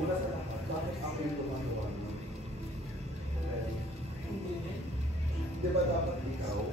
Una sa lahat, bakit ako yung gumagawa nun? Okay? Di ba dapat ikaw?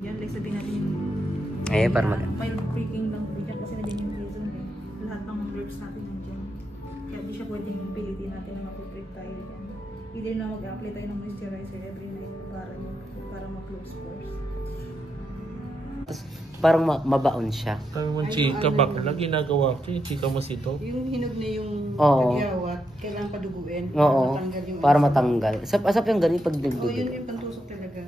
Yan, like sabihin natin yung para mag... may freaking lang po dyan kasi na din yung reason eh. Lahat ng nerves natin nandiyan. Kaya di siya pwedeng pilitin natin na mag-treat tayo dyan. Either na mag-apply tayo ng moisturizer every night para ma-close pores. Parang mabaon siya. Kami mo chika, bakla ginagawa ko yung chika mo sito. Yung hinog na yung nagyawat, kailangan paduguin. Oo, Matanggal yung para matanggal. Asap yung ganun pag Oo, yun nagdudugo. yung pantusok talaga.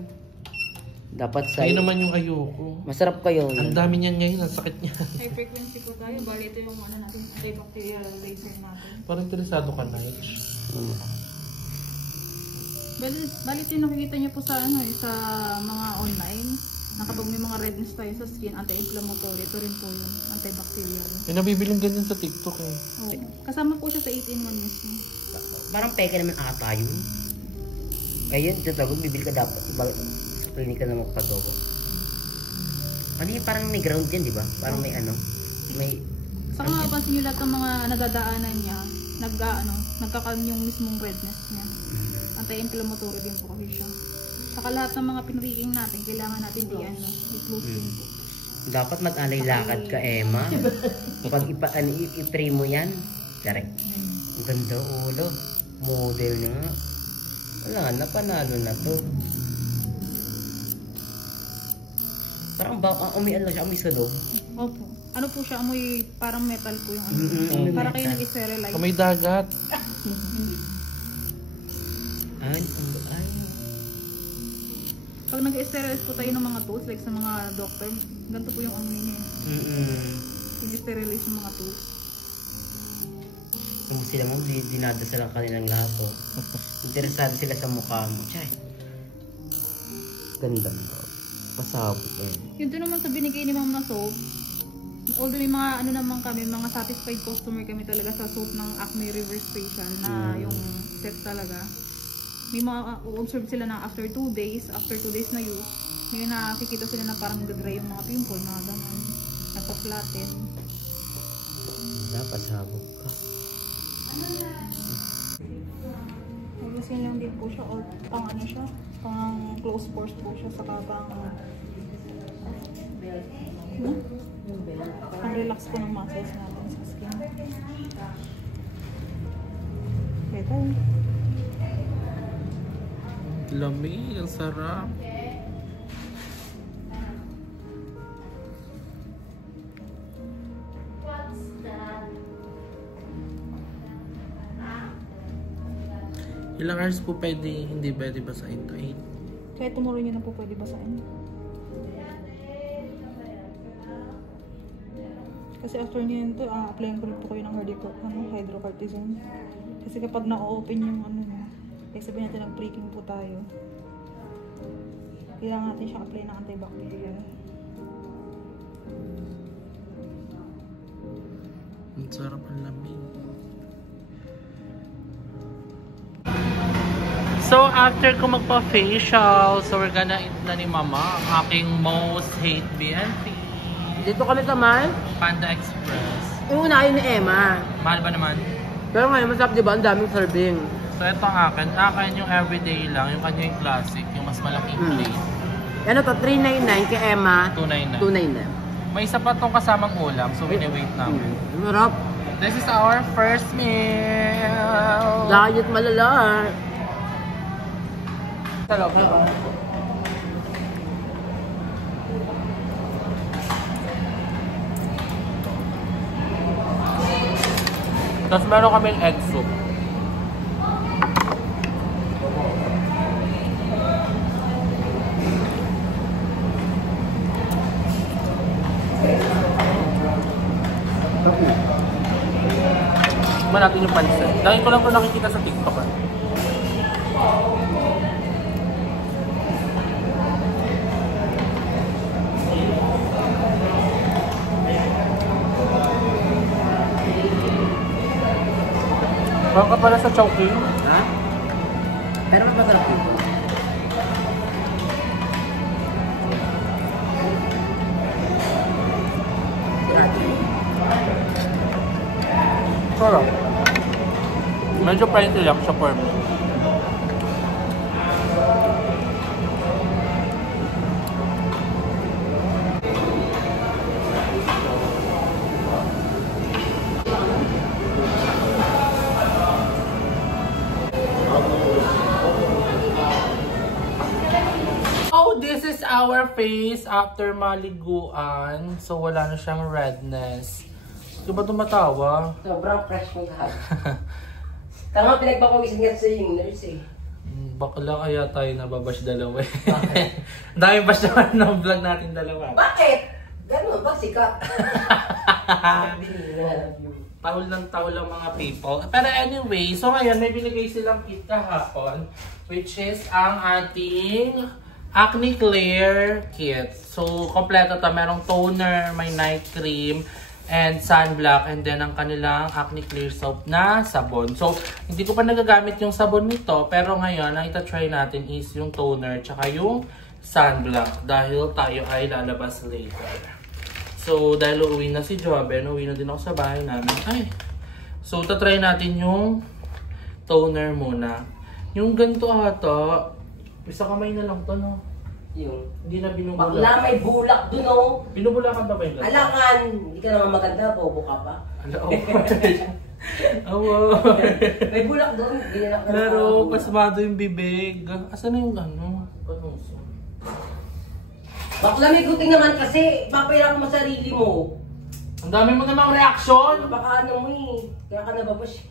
Dapat sa... Ayun naman yung ayoko. Masarap kayo. Ang dami niyan ngayon, ang sakit niya. High frequency po tayo. Bali ito yung ano natin, antibacterial laser natin. Parang interesado ka na. Bali ito yung nakikita niyo po sa ano sa mga online. Na kapag may mga redness tayo sa skin, anti-inflammatory, ito rin po yung antibacterial. Eh, nabibiling ganyan sa TikTok eh. Okay. Kasama po siya sa 8-in-1 mismo. Parang peke naman ata yun. Ayun, tatawag, bibili ka dapat. Pwede ka na magpagawa. Ano yung parang may ground yan, di ba? Parang may ano, may... Saka mapapansin nyo lahat ng mga nadadaanan niya, nagkakaroon yung mismong redness niya. Anti-inflammatory din po kasi siya. Saka lahat ng mga pinriking natin, kailangan natin i-close din po. Dapat mag-alay lakad ka, Emma. Pag i-pray mo yan, direct. Ang ganda ulo. Model nga. Wala na, panalo na to. Parang umian lang siya, amoy sunog. Opo. Ano po siya, amoy parang metal po yung ano. Para kayo nag-sterilize. May dagat. Ay. Pag nag-sterilize po tayo ng mga tools, like sa mga doctor, ganito po yung amoy niya. Nag-sterilize yung mga tools. Kung sila mo, dinadasal ang kanilang lahat to. Interesado sila sa mukha mo. Chay. Ganda. Pasabot eh. Yun doon naman sa binigay ni Ma'am na soap, although may mga ano naman kami, mga satisfied customer kami talaga sa soap ng Acne Reverse Facial na yung set talaga. May mga observe sila na after 2 days na use, may nakikita sila na parang nag-dry yung mga pimple, mga ganun, nagpa-flatten. Pasabot ka. Kasi lang din po siya, pang ano siya, pang close pores po siya, saka pang relax po ng muscles natin sa skin. Okay tayo. Lamig, ang sarap. Ilang hours po pwede, hindi pwede basahin to? 8? Kaya tomorrow nyo na po pwede basahin. Kasi after nyo to, applyan ko rin po kayo ng hydrocortisone. Kasi kapag na-open yung ano mo, kaya sabihin natin nag-breaking po tayo. Kailangan natin siyang apply ng antibacterial. Ang sarap ang lamig. So after ko magpa-facial, so we're gonna eat na ni Mama ang aking most hate BNP. Dito kami sa man. Panda Express. Yung unahin ni Emma. Mahal ba naman? Pero ngayon, masarap diba? Ang daming serving. So ito ang akin. Akin yung everyday lang. Yung kanya yung classic. Yung mas malaking plate. Ano to? 399 kay Emma. 299. May isa pa tong kasamang ulam. So wini-wait namin. Marap. This is our first meal. Diet malala. Sarap. Tapos meron kaming egg soup. Tikman natin yung pansit. Lagi ko lang ito nakikita sa TikTok. Baka ka pala sa Chowking. Ha? Pero mas masarap yun. Sarap. Medyo pricey lang siya for me. Oh, this is our face after maliguan. So wala na siyang redness. Di ba tumatawa? Sobrang fresh mo lahat. Tama, pinagpapawisan nga sa yung nurse eh. Bakla kaya tayo nababash dalawa eh. Dahil bash naman ng vlog natin dalawa. Bakit? Gano'n ba sikat? Tahol ng tahol ang mga people. Pero anyway, so ngayon may binigay silang kit kahapon, which is ang ating Acne Clear kit. So kompleto to, merong toner, may night cream, and sunblock, and then ang kanilang Acne Clear soap na sabon. So hindi ko pa nagagamit yung sabon nito, pero ngayon ang ita-try natin is yung toner tsaka yung sunblock dahil tayo ay lalabas later. So, dahil uuwi na si Joben, uuwi na din ako sa bahay namin. Ay! So, tatry natin yung toner muna. Yung ganito ata, isa kamay na lang to, no? Yung Hindi na binubulak. bakla may bulak dun oh. Binubulakan ba ba yung ganito? Alangan, hindi ka naman maganda, bobo ka pa. Ala, oh. May bulak dun, hindi na lang Pero, pasmado yung bibig. Asan na yung ano? Panuso. Bakla may guting naman kasi, papayra mo sarili mo. Ang dami mo namang reaction! Baka ano mo eh, kaya ka nababash.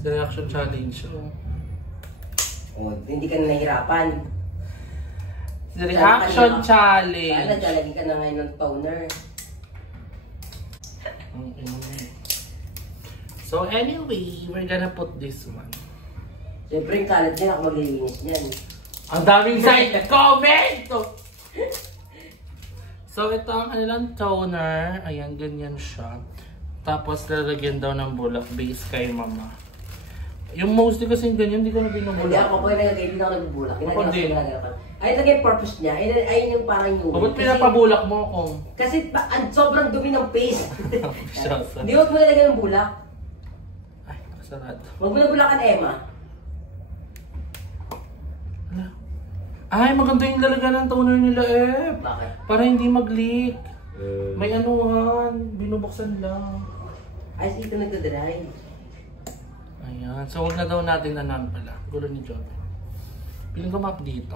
Sa reaction challenge. Oh, hindi ka na nahirapan. Sa reaction challenge. Sana lalagyan ka na ngayon ng toner. So anyway, we're gonna put this one. Siyempre yung kalat niya, ako maglilinis niyan. Ang daming side comment! So ito ang kanilang toner. Ayan, ganyan siya. Tapos lalagyan daw ng bulak base kay Mama. Yung mostly kasi ganyan, hindi ko na Hindi binubulak. ako, pag nagagay, hindi ako nagbubulak. Ako din. Ay, lagay yung purpose niya. Ayun yung parang yung... Ba't pinapabulak mo akong? Kasi sobrang dumi ng paste. Pisyosa. Di huwag mo nalagyan ng bulak. Ay, kasarado. Huwag mo na bulakan, Emma. Ay, maganda yung lalagyan ng toner nila eh. Bakit? Para hindi mag-leak. May anuhan, binubuksan lang. Ay, ito nagdadry. Ayan. So, wag na daw natin anan pala. Gulo ni Job. Piling ko map dito.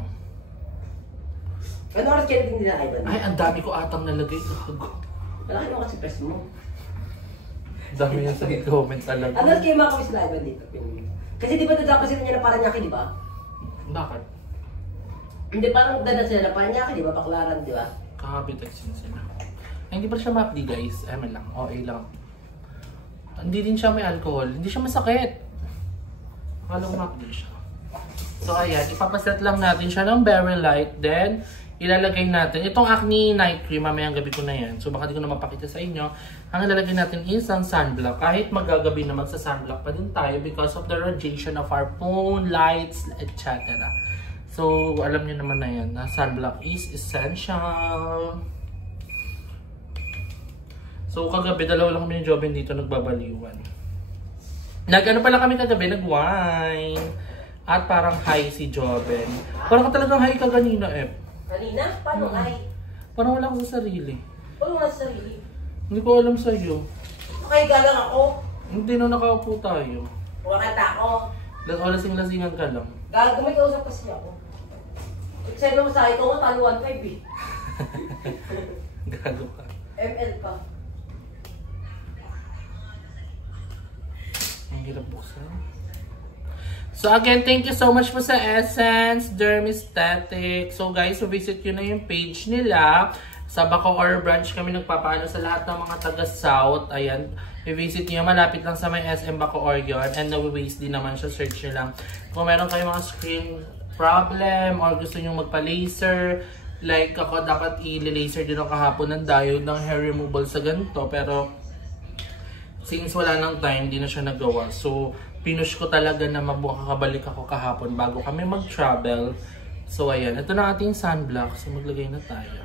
Ano oras kayo naging nila, Ivan? Ay, ang dami ko atang nalagay. Gago. Malaki mo kasi press mo. Dami yung sa comment talaga. Ano kayo mga kamis live dito? Kasi di ba dadako sila niya na Paranaque, di ba? Bakit? Hindi, parang dadan sila na Paranaque, di ba? Baklaran, di ba? Kakabitex yun sila. Ay, hindi pa siya mapdi guys. Eme lang. OA lang. Hindi din siya may alcohol. Hindi siya masakit. Akala ko mapdi siya. So ayan, ipapaset lang natin siya ng very light. Then, ilalagay natin. Itong Acne Night Cream, mamayang gabi ko na yan. So baka di ko na mapakita sa inyo. Ang ilalagay natin is ang sunblock. Kahit magagabi naman sa sunblock pa din tayo because of the radiation of our phone, lights, etc. So, alam niyo naman na yan, na sunblock is essential. So, kagabi, dalawa lang kami ni Joben dito nagbabaliwan. Nag-ano pala kami kagabi, nag-wine. At parang high si Joben. Parang ka talagang high ka kanina, Kanina? Paano ay? Parang wala ko sa sarili. Paano nga sa sarili? Hindi ko alam sa'yo. Nakahiga lang ako. Hindi na nakaupo tayo. Wakata ako. Lasing-lasingan ka lang. Gago, may kausap kasi ako. Send mo sa akin ko, talo 1.5 eh. Gago ka. ML pa. Ang hirap buksan. So again, thank you so much po sa Essence Dermisthetic. So guys, visit nyo na yung page nila. Sa Bacoor branch kami nagpapaano sa lahat ng mga taga-South. Ayan, i-visit nyo. Malapit lang sa may SM Bacoor yun. And no-waste din naman siya. Search nyo lang. Kung meron kayong mga screen problem or gusto nyo magpa-laser, like ako, dapat i-laser din ako kahapon ng diode ng hair removal sa ganito. Pero since wala nang time, di na siya nagawa. So, pinush ko talaga na makakabalik ako kahapon bago kami mag-travel. So, ayan. Ito na ating sunblock. So, maglagay na tayo.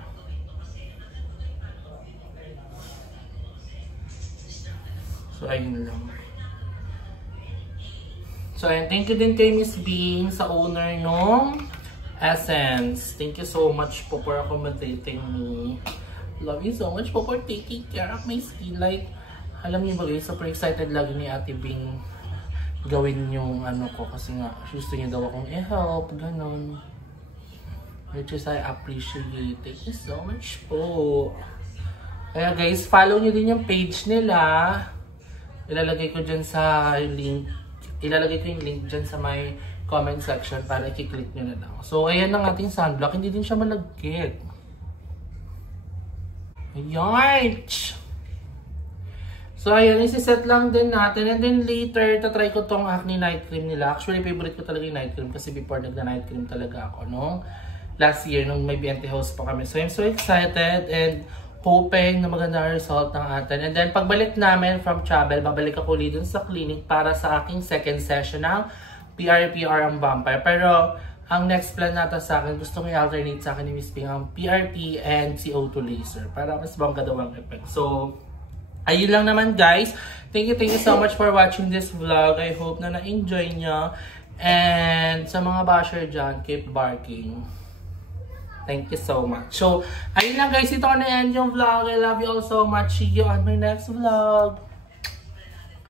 So, ayun lang. So, ayan. Thank you din kay Miss Bing sa owner nung Essence. Thank you so much po for accommodating me. Love you so much po for taking care of my skin. Like, alam niyo ba guys, super excited lagi ni Ate Bing gawin yung ano ko kasi nga gusto niya daw akong i-help, ganon. Which is I appreciate. Thank you so much po. Kaya guys, follow niyo din yung page nila. Ilalagay ko dyan sa link. Ilalagay ko yung link dyan sa my comment section para i-click nyo na lang. So, ayan ang ating sunblock. Hindi din siya malagkit. Ayan! So, ayan. Isi-set lang din natin. And then later, tatry ko tong Acne Night Cream nila. Actually, favorite ko talaga yung night cream kasi before nagna-night cream talaga ako, no? Last year, nung may BNT house pa kami. So, I'm so excited and hoping na maganda ang result ng atin. And then, pagbalik namin from travel, babalik ako ulit dun sa clinic para sa aking second session ng PRP-R ang vampire. Pero, ang next plan natin sa akin, gusto ko i-alternate sa akin ni Miss Ping ang PRP and CO2 laser para mas bangga daw ang effect. So, ayun lang naman guys. Thank you so much for watching this vlog. I hope na na-enjoy nyo. And sa mga basher dyan, keep barking. Thank you so much. So, ayun lang guys. Ito ko na yan yung vlog. I love you all so much. See you on my next vlog.